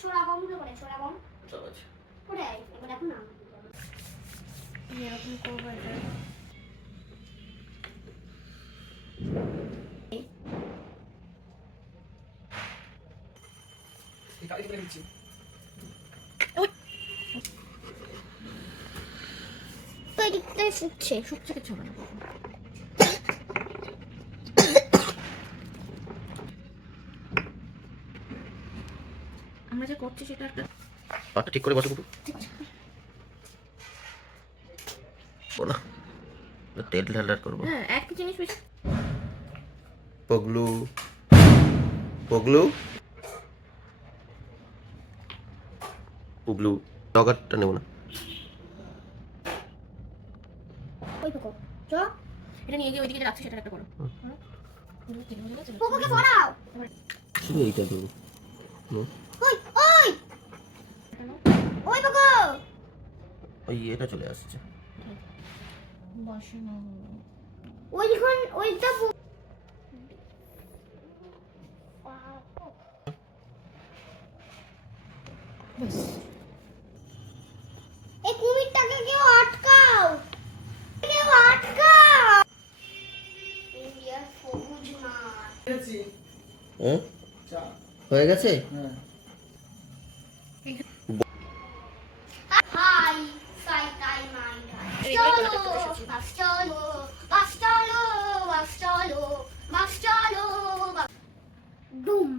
ছোড়া বমগুলো করে ছোড়া বম আয় এবার দেখো না। এরকম করব এটা। তো এই দিকটাই ফুটছে শুকছে কিছু হবে না। আমরা যে করছি সেটা একটা পাটা ঠিক করে বসো কুটু বলো তেল ঢালার করব। হ্যাঁ একটা জিনিস বেশি। পগলু। পগলু? পুগলু ডগারটা নেব না। ওই পোকো চ। এটা নিয়ে গিয়ে ওইদিকে রাখছি সেটা একটা করো। হুম। পোকোকে পড়াও এইটা দেবো? ওই পোকো ওই এটা চলে আসছে। বসানো ওইখান ওইটা এই কুমিরটাকে কেউ আটকাও। কেউ আটকাও। ইন্ডিয়ার সবুজ মাঠ হ্যাঁ। হয়ে গেছে? Hi Boom.